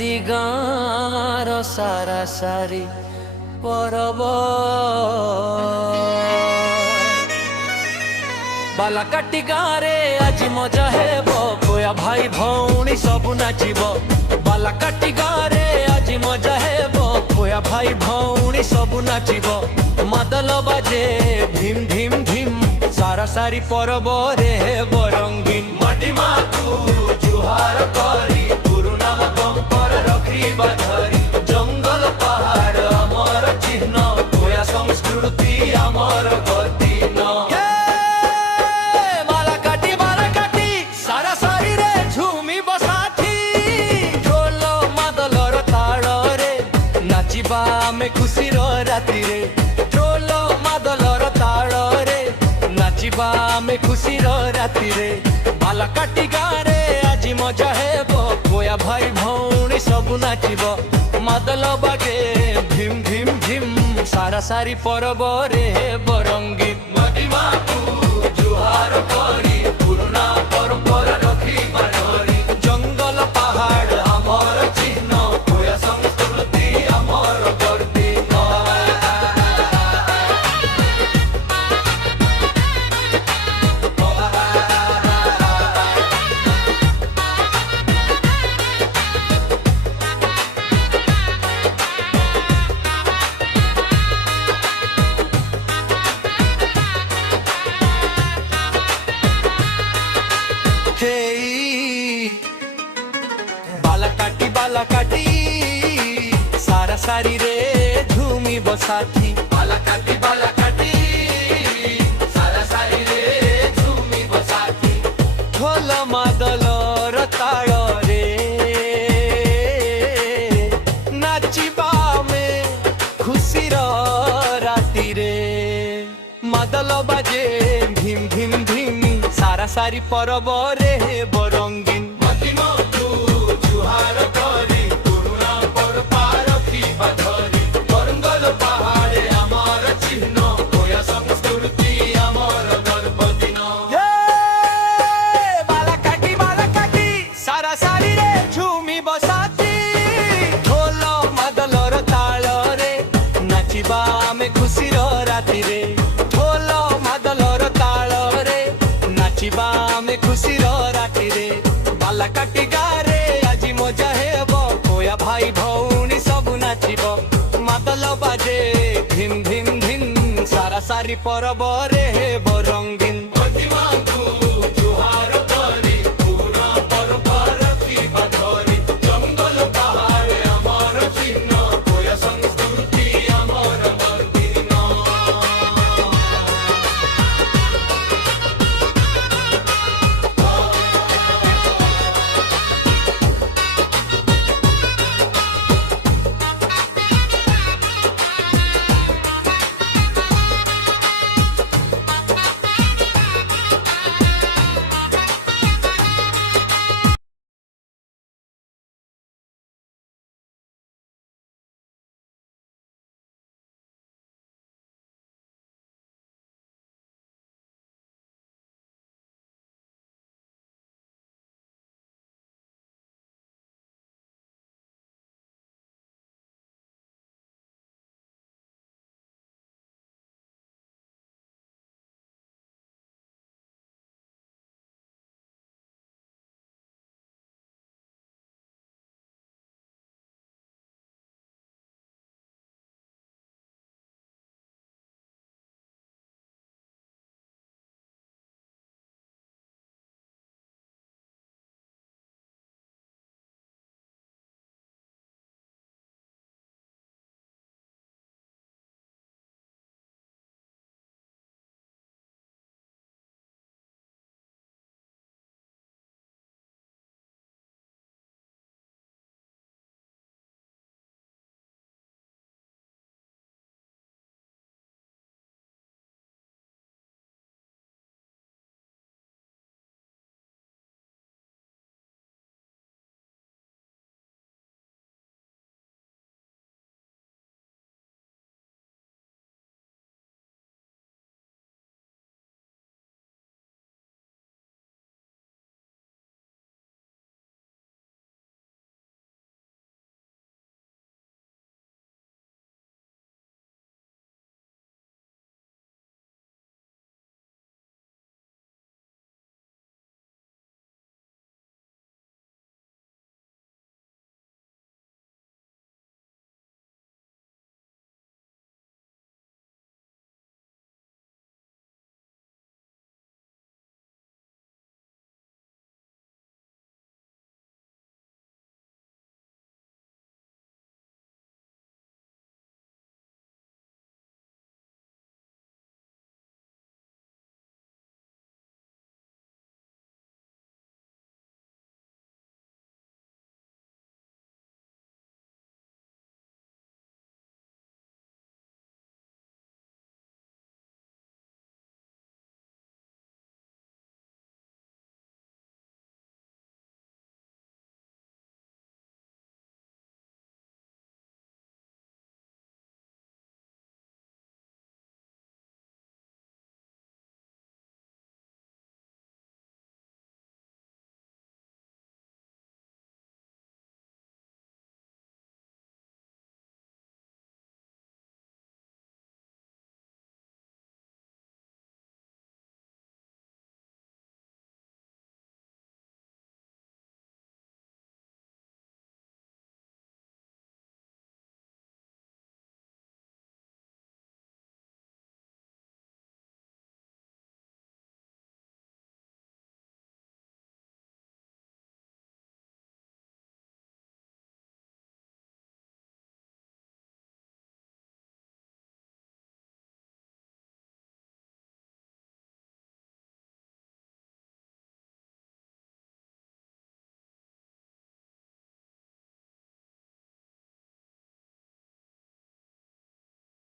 ବାଲାକାଟି ଗାଁର ସାରା ସାରି ପରବ ବାଲାକାଟି ଗାଁରେ ଆଜି ମଜା ହେବ କୋୟା ଭାଇ ଭଉଣୀ ସବୁ ନାଚିବ ବାଲାକାଟି ଗାଁରେ ଆଜି ମଜା ହେବ କୋୟା ଭାଇ ଭଉଣୀ ସବୁ ନାଚିବ ମାଦଲ ବାଜେ ଧିମ୍ ଧିମ୍ ଧିମ୍ ସାରା ସାରି ପରବରେ ହେବ ରଙ୍ଗୀନ ମାଟି ମାକୁ ଜୁହାର କରି ପୁରୁଣା ପରମ୍ପରା ରଖିବା ଧରି ଜଙ୍ଗଲ ପାହାଡ଼ ଆମର ଚିହ୍ନ କୋୟା ସଂସ୍କୃତି ଆମର ଗତିନ ବାଲାକାଟି ବାଲାକାଟି ସାରା ସାରିରେ ଝୁମିବ ସାଥୀ ଢୋଲ ମାଦଲର ତାଳରେ ନାଚିବା ଆମେ ଖୁସିର ରାତିରେ ଢୋଲ ମାଦଲର ତାଳରେ ନାଚିବା ଆମେ ଖୁସିର ରାତିରେ ବାଲାକାଟି ଗାଁରେ ଆଜି ମଜା ହେବ କୋୟା ଭାଇ ଭଉଣୀ ସବୁ ନାଚିବ ମାଦଲ ବାଜେ ଧିମ୍ ଧିମ୍ ଧିମ୍ ସାରା ସାରି ପରବରେ ହେବ ରଙ୍ଗୀନ ମାଟି ମାକୁ ଜୁହାର କରି ପୁରୁଣା ପରମ୍ପରା ରଖିବା ଧରି ଜଙ୍ଗଲ ପାହାଡ଼ ଆମର ଚିହ୍ନ କୋୟା ସଂସ୍କୃତି ଆମର ଗର୍ବିତ ବାଲାକାଟି ବାଲାକାଟି ସାରା ସାରିରେ ଝୁମିବ ସାଥୀ ବାଲାକାଟି ବାଲାକାଟି ସାରା ସାରିରେ ଝୁମିବ ସାଥୀ ଢୋଲ ମାଦଲର ତାଳରେ ନାଚିବା ଆମେ ଖୁସିର ରାତିରେ ମାଦଲ ବାଜେ ଧିମ୍ ଧିମ୍ ଧିମ୍ ସାରା ସାରି ପରବରେ ହେବ ରଙ୍ଗୀନ ଜୁହାର କରି ପୁରୁଣା ପରମ୍ପରା ରଖିବା ଧରି ଜଙ୍ଗଲ ପାହାଡ଼ ଆମର ଚିହ୍ନ କୋୟା ସଂସ୍କୃତି ଆମର ଗର୍ବିତ ବାଲାକାଟି ବାଲାକାଟି ସାରା ସାରିରେ ଝୁମିବ ସାଥୀ ଢୋଲ ମାଦଲର ତାଳରେ ନାଚିବା ଆମେ ଖୁସିର ରାତିରେ ଢୋଲ ମାଦଲର ତାଳରେ ନାଚିବା ଆମେ ଖୁସିର ରାତିରେ ବାଲାକାଟି ଗାଁରେ ଆଜି ମଜା ହେବ କୋୟା ଭାଇ ଭଉଣୀ ସବୁ ନାଚିବ ମାଦଲ ବାଜେ ଧିମ୍ ଧିମ୍ ଧିମ୍ ସାରା ସାରି ପରବରେ ହେବ